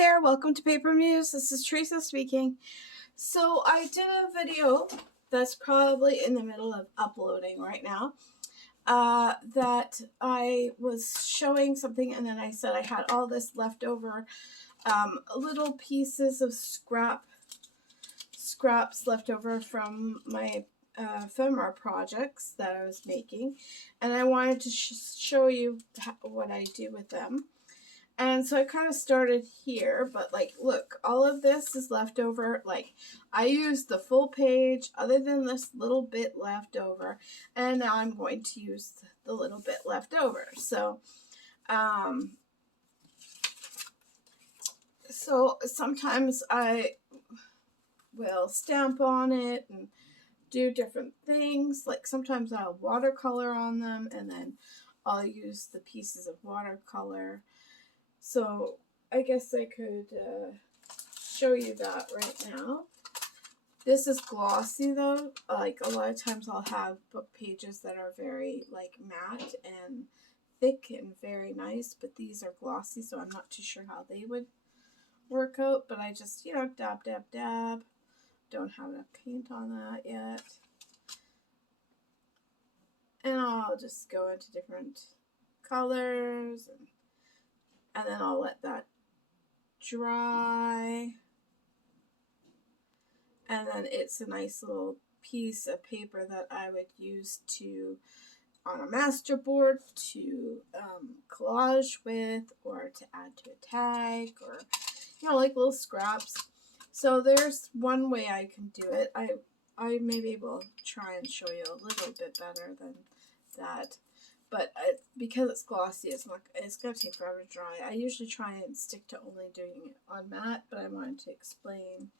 there, welcome to Paper Muse. This is Teresa speaking. So I did a video that's probably in the middle of uploading right now, that I was showing something, and then I said I had all this leftover little pieces of scraps left over from my ephemera projects that I was making, and I wanted to show you what I do with them. And so I kind of started here, but like, look, all of this is left over. Like, I used the full page other than this little bit left over, and now I'm going to use the little bit left over. So sometimes I will stamp on it and do different things. Like sometimes I'll watercolor on them, and then I'll use the pieces of watercolor. So I guess I could show you that right now. This is glossy though. Like a lot of times I'll have book pages that are very like matte and thick and very nice, but these are glossy, so I'm not too sure how they would work out. But I just, you know, dab, dab, dab. Don't have enough paint on that yet. And I'll just go into different colors, and then I'll let that dry. And then it's a nice little piece of paper that I would use to, on a master board, to collage with, or to add to a tag, or, you know, like little scraps. So there's one way I can do it. I may be able to try and show you a little bit better than that. But because it's glossy, it's going to take forever to dry. I usually try and stick to only doing it on matte, but I wanted to explain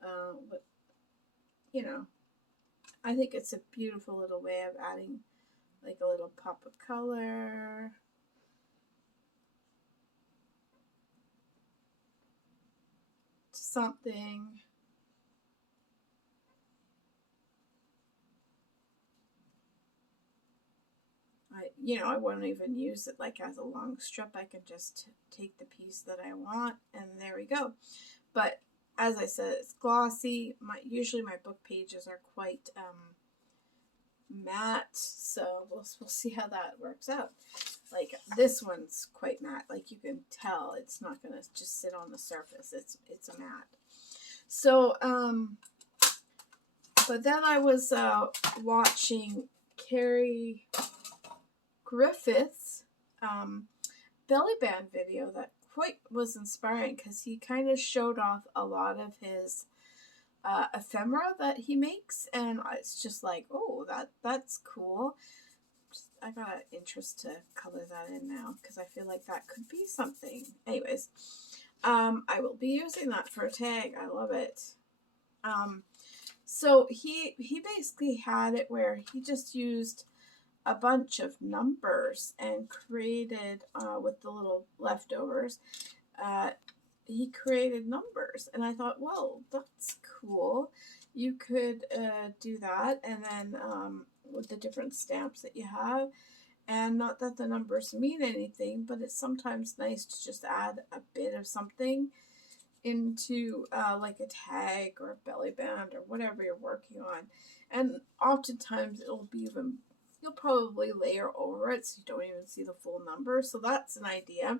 what, you know, I think it's a beautiful little way of adding like a little pop of color. To something. I won't even use it like as a long strip. I can just take the piece that I want, and there we go. But as I said, it's glossy. Usually my book pages are quite matte, so we'll see how that works out. Like this one's quite matte. Like you can tell, it's not gonna just sit on the surface. It's a matte. So but then I was watching Carrie Griffith's belly band video that quite was inspiring, because he kind of showed off a lot of his ephemera that he makes, and it's just like, oh, that's cool. I got an interest to color that in now, because I feel like that could be something. Anyways, I will be using that for a tag. I love it. So he basically had it where he just used a bunch of numbers and created, with the little leftovers, he created numbers, and I thought, whoa, that's cool. You could do that, and then with the different stamps that you have, and not that the numbers mean anything, but it's sometimes nice to just add a bit of something into like a tag or a belly band or whatever you're working on. And oftentimes it'll be even, you'll probably layer over it so you don't even see the full number. So that's an idea.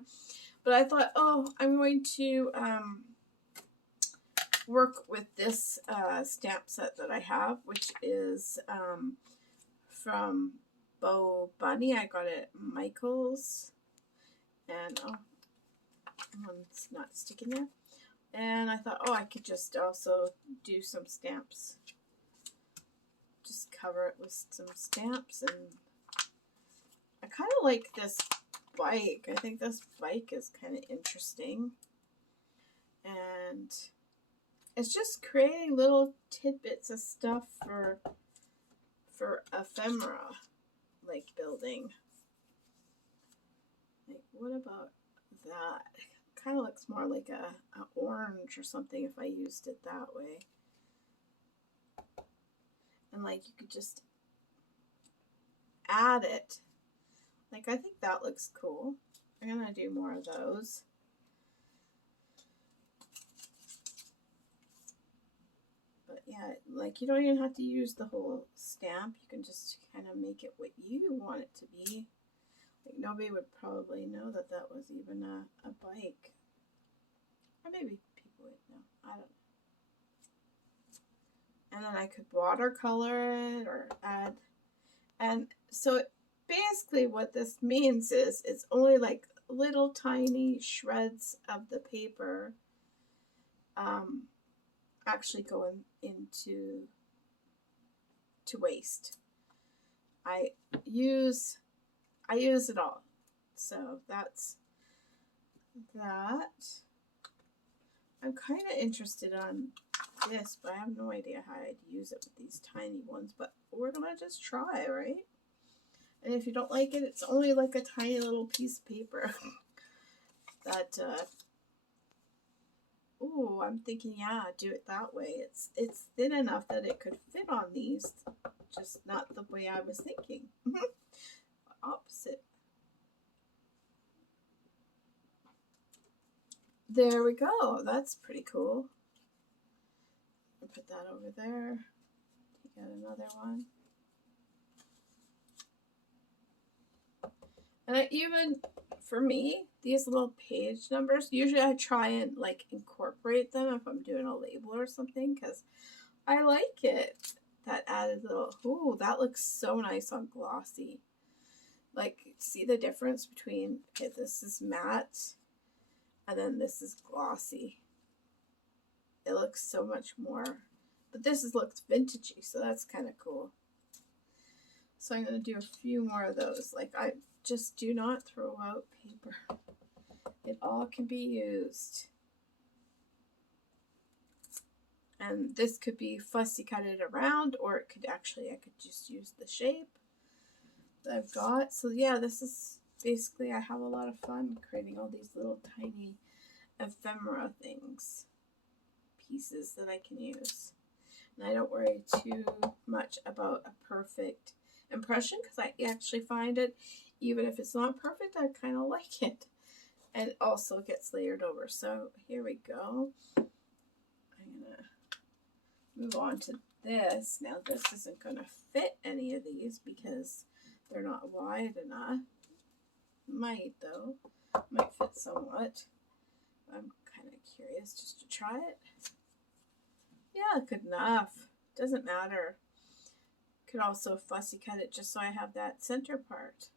But I thought, oh, I'm going to work with this stamp set that I have, which is from Bo Bunny. I got it at Michael's. And, oh, one's not sticking there. And I thought, oh, I could just also do some stamps. Just cover it with some stamps. And I kind of like this bike. I think this bike is kind of interesting. And it's just creating little tidbits of stuff for ephemera, like building. Like, what about that? Kind of looks more like a orange or something if I used it that way. And like you could just add it. Like I think that looks cool. I'm gonna do more of those. yeah, like you don't even have to use the whole stamp. You can just kind of make it what you want it to be. Like nobody would probably know that that was even a bike. Or maybe people would know. I don't know. And then I could watercolor it or add. And so basically what this means is it's only like little tiny shreds of the paper actually going into waste. I use it all. So that's that. I'm kind of interested on this, but I have no idea how I'd use it with these tiny ones. But we're going to just try, right? And if you don't like it, it's only like a tiny little piece of paper that, ooh, I'm thinking, yeah, do it that way. It's thin enough that it could fit on these, just not the way I was thinking. Opposite. There we go. That's pretty cool. I'll put that over there. Take out another one. And even for me, these little page numbers, usually I try and like incorporate them if I'm doing a label or something, because I like it. That added little, ooh, that looks so nice on glossy. Like, see the difference between, okay, this is matte, and then this is glossy. It looks so much more, but this looks vintagey, so that's kind of cool. So I'm going to do a few more of those. Like, I just do not throw out paper. It all can be used. And this could be fussy cutted around, or it could actually, I could just use the shape that I've got. So yeah, this is basically, I have a lot of fun creating all these little tiny ephemera things, pieces that I can use. And I don't worry too much about a perfect impression, because I actually find it, even if it's not perfect, I kind of like it. And it also gets layered over. So here we go. I'm going to move on to this. Now this isn't going to fit any of these because they're not wide enough. Might though. Might fit somewhat. I'm kind of curious just to try it. Yeah, good enough. Doesn't matter. Could also fussy cut it just so I have that center part.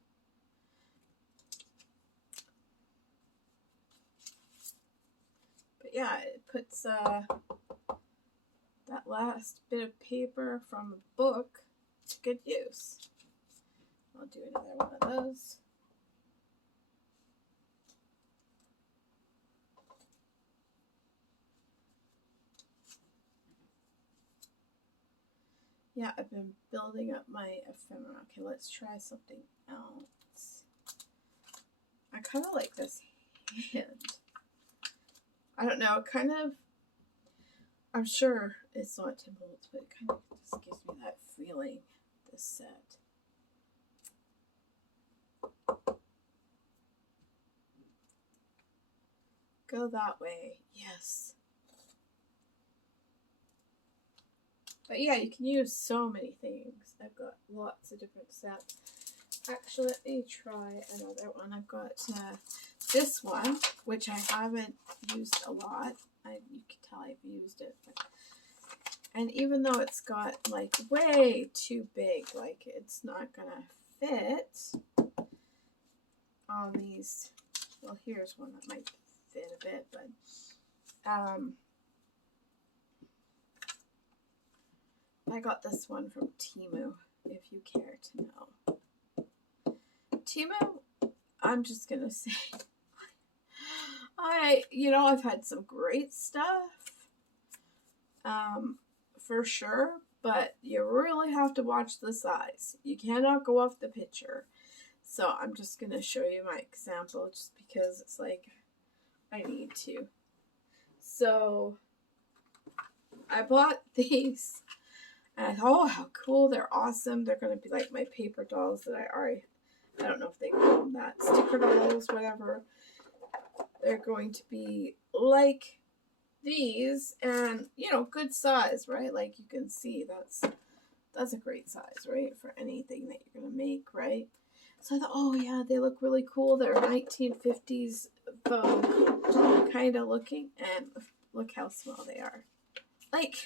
But yeah, it puts that last bit of paper from a book to good use. I'll do another one of those. Yeah, I've been building up my ephemera. Okay, let's try something else. I kind of like this hand. I don't know, kind of, I'm sure it's not Tim Holtz, but it kind of just gives me that feeling, this set. Go that way, yes. But yeah, you can use so many things. I've got lots of different sets. Actually, let me try another one. I've got this one, which I haven't used a lot. You can tell I've used it. And even though it's got like way too big, like it's not going to fit on these. Well, here's one that might fit a bit, but I got this one from Temu, if you care to know. Temu, I'm just going to say, I've had some great stuff, for sure, but you really have to watch the size. You cannot go off the picture. So I'm just going to show you my example just because it's like, I need to. So I bought these. And I thought, oh, how cool, they're awesome. They're going to be like my paper dolls that I don't know if they call them that, sticker dolls, whatever. They're going to be like these, and you know, good size, right? Like you can see that's a great size, right? For anything that you're gonna make, right? So I thought, oh yeah, they look really cool. They're 1950s kind of looking, and look how small they are. Like,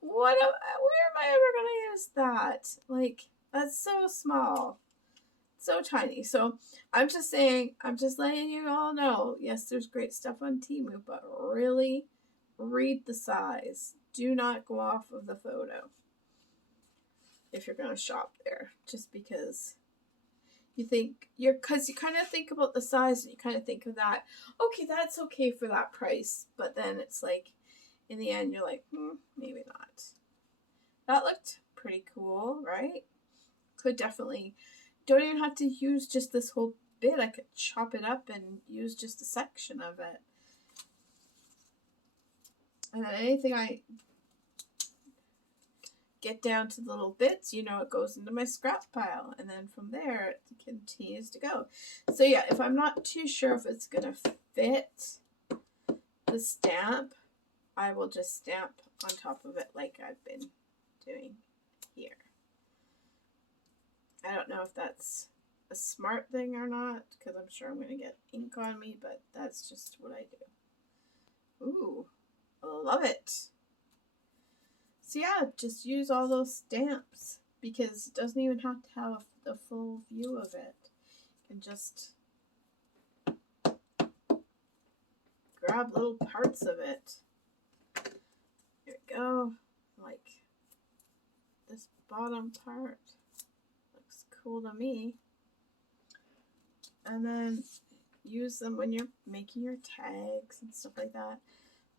where am I ever gonna use that? Like, that's so small, so tiny. So I'm just saying, I'm just letting you all know. Yes, there's great stuff on Temu, but really read the size. Do not go off of the photo if you're gonna shop there, just because you think because you kind of think about the size and you kind of think of that, okay, that's okay for that price, but then it's like in the end you're like, maybe not. That looked pretty cool, right? Could definitely, don't even have to use just this whole bit. I could chop it up and use just a section of it, and then anything I get down to the little bits, you know, it goes into my scrap pile, and then from there it continues to go. So yeah, if I'm not too sure if it's gonna fit the stamp, I will just stamp on top of it like I've been doing here. I don't know if that's a smart thing or not, because I'm sure I'm gonna get ink on me, but that's just what I do. Ooh, I love it. So yeah, just use all those stamps, because it doesn't even have to have the full view of it. You can just grab little parts of it. Here we go. Like this bottom part looks cool to me. And then use them when you're making your tags and stuff like that.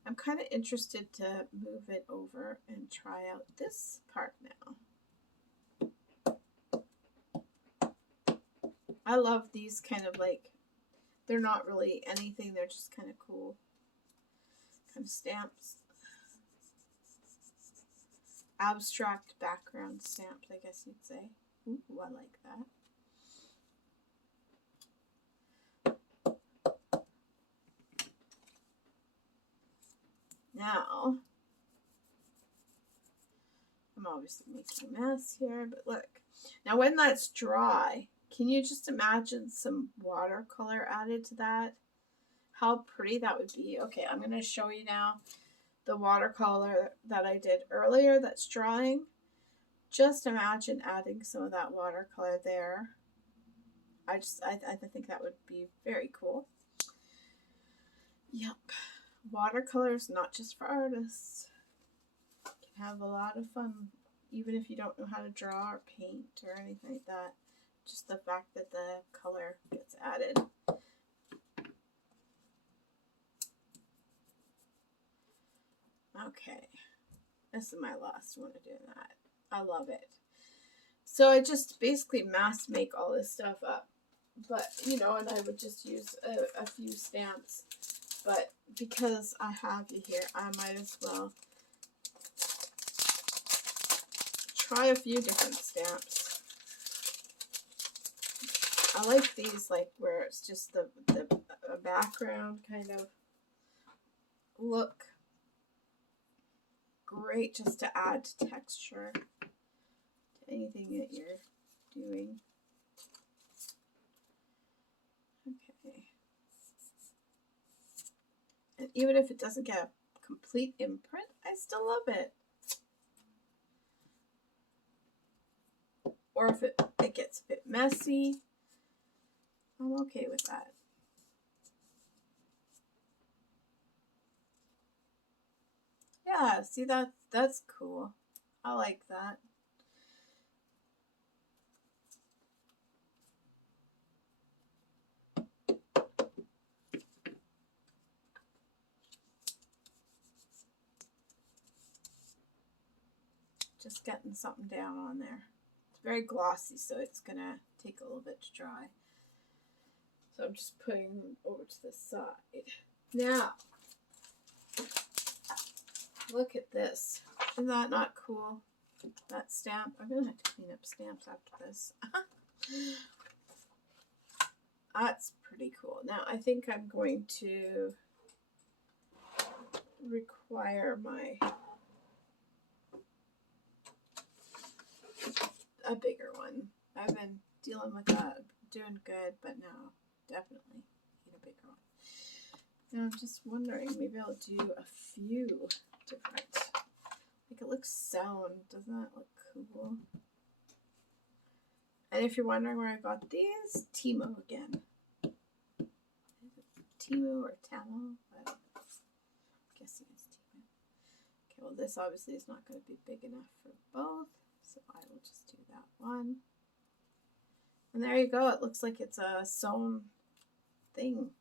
I'm kind of interested to move it over and try out this part now. I love these kind of like, they're not really anything, they're just kind of cool kind of stamps. Abstract background stamps, I guess you'd say. Ooh, I like that. Now, I'm obviously making a mess here, but look. Now when that's dry, can you just imagine some watercolor added to that? How pretty that would be. Okay, I'm going to show you now the watercolor that I did earlier that's drying. Just imagine adding some of that watercolor there. I think that would be very cool. Yep. Watercolors not just for artists. You can have a lot of fun even if you don't know how to draw or paint or anything like that. Just the fact that the color gets added. Okay, this is my last one of doing that. I love it. So I just basically mass make all this stuff up, but you know, and I would just use a few stamps, but because I have you here, I might as well try a few different stamps. I like these, like where it's just the background kind of look. Great just to add texture to anything that you're doing. Okay. And even if it doesn't get a complete imprint, I still love it. Or if it gets a bit messy, I'm okay with that. Yeah, see, that's cool. I like that. Just getting something down on there. It's very glossy, so it's gonna take a little bit to dry. So I'm just putting them over to the side. Now, look at this. Isn't that not cool? That stamp. I'm going to have to clean up stamps after this. That's pretty cool. Now, I think I'm going to require a bigger one. I've been dealing with that, doing good, but no, definitely need a bigger one. And I'm just wondering, maybe I'll do a few different. Like it looks sewn. Doesn't that look cool? And if you're wondering where I got these, Timo again. Timo or Tamo? I don't know. I'm guessing it's Timo. Okay, well this obviously is not going to be big enough for both, so I will just do that one. And there you go. It looks like it's a sewn thing.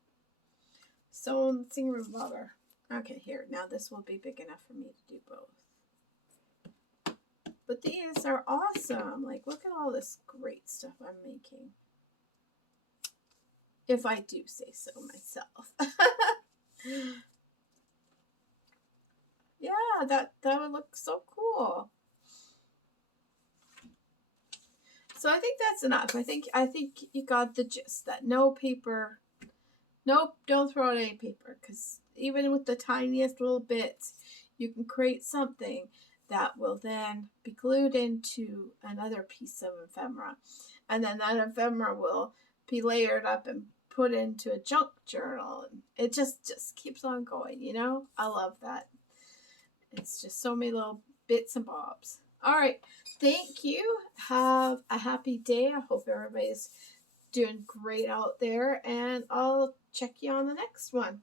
Sewn thingamabobber. Okay, here. Now this will be big enough for me to do both. But these are awesome. Like, look at all this great stuff I'm making. If I do say so myself. Yeah, that would look so cool. So I think that's enough. I think you got the gist that no paper. Nope, don't throw out any paper, because even with the tiniest little bits, you can create something that will then be glued into another piece of ephemera. And then that ephemera will be layered up and put into a junk journal. And it just keeps on going, you know? I love that. It's just so many little bits and bobs. All right, thank you. Have a happy day. I hope everybody's doing great out there, and I'll check you on the next one.